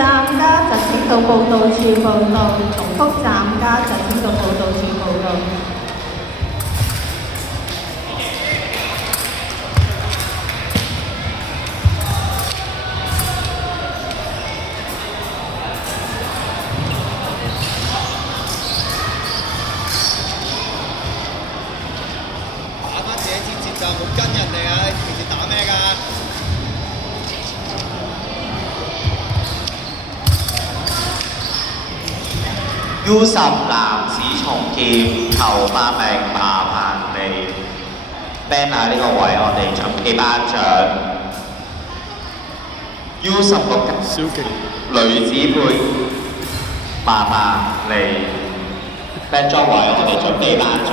站加疾駛道報道處報道，重複站加疾駛道報道處報道。打翻自己支節奏，冇跟人哋啊！你平時打咩㗎？U10男子重劍頭8名麻煩你 band 下呢個位，我哋準備頒獎。U16女子輩麻煩你 band 咗位，我哋準備頒獎。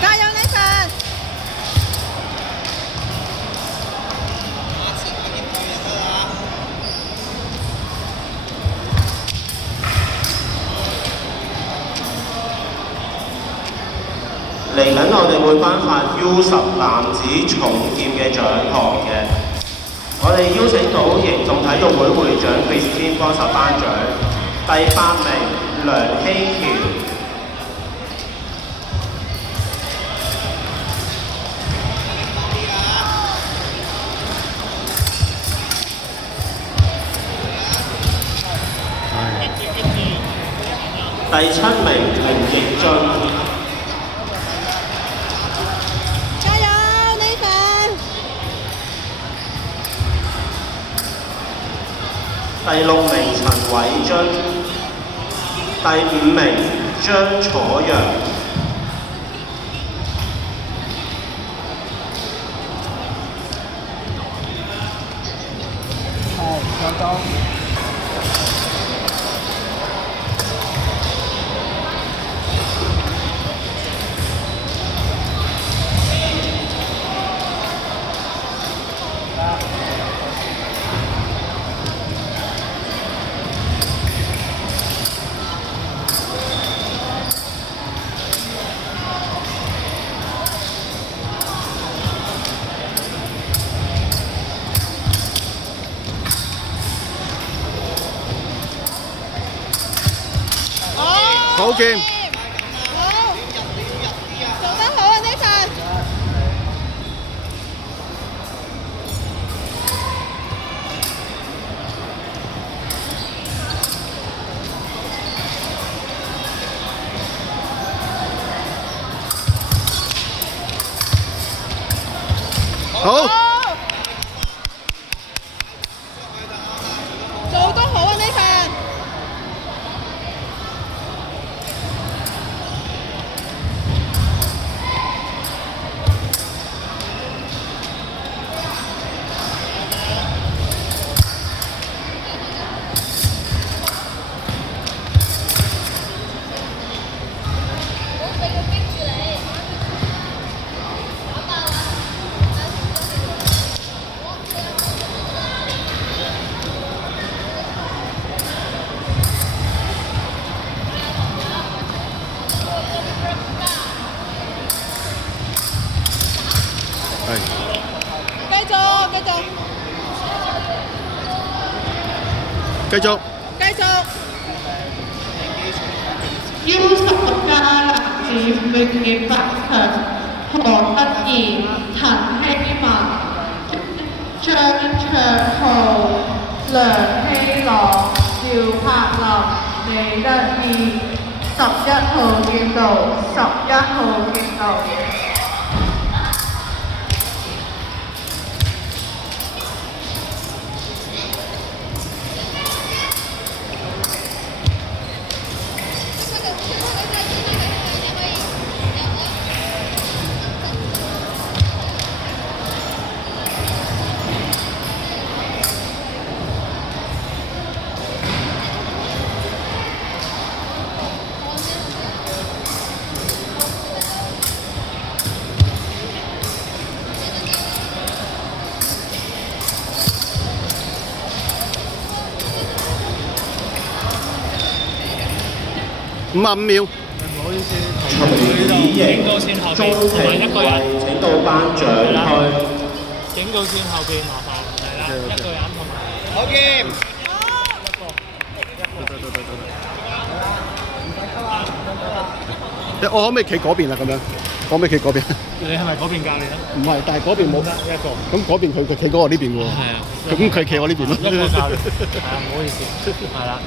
加油，Nick！加油，Nick！嚟緊我哋會頒發 U10男子重劍嘅獎項嘅，我哋邀請到營眾體育會會長 Christine 幫手頒獎。第8名梁希喬，第7名凌奕俊。加油，Nathan！第6名陳偉津，第5名張楚陽，上到。好劍！好，做得好啊，Nathan！好，做得好啊，Nathan！繼續。繼續。繼續。U19男子泳檢8強，何德賢、陳希文、張卓浩、梁希朗、趙柏林、李德義，11號劍道，11號劍道。55秒。唔好意思，徐子瑩中庭為請到頒獎區。警告線後邊麻煩係啦，一個人同埋。好劍。我可唔可以企嗰邊啊？咁樣，可唔可以企嗰邊？你係咪嗰邊教練啊？唔係，但係嗰邊冇一個。咁嗰邊佢企嗰我呢邊喎。係啊。咁佢企我呢邊咯。一個教練。係啊，唔好意思。係啦。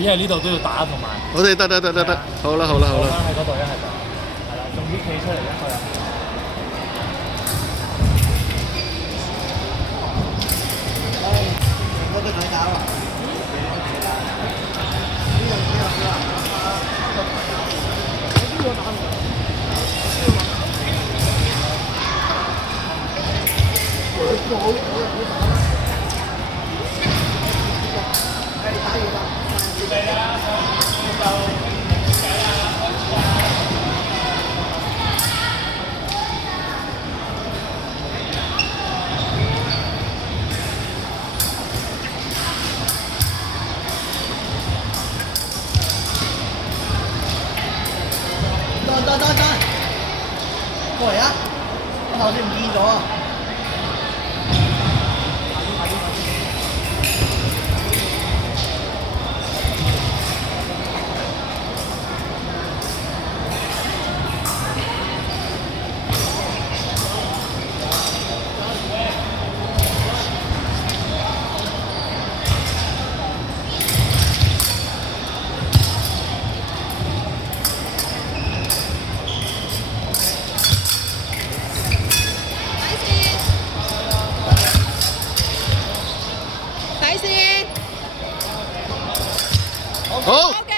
因為呢度都要打同埋。好嘅，得，好啦。喺嗰度一係就係啦，仲要企出嚟一個人。我都睇搞啊！得，過嚟啊！我頭先唔見咗啊！底線。好。嘅。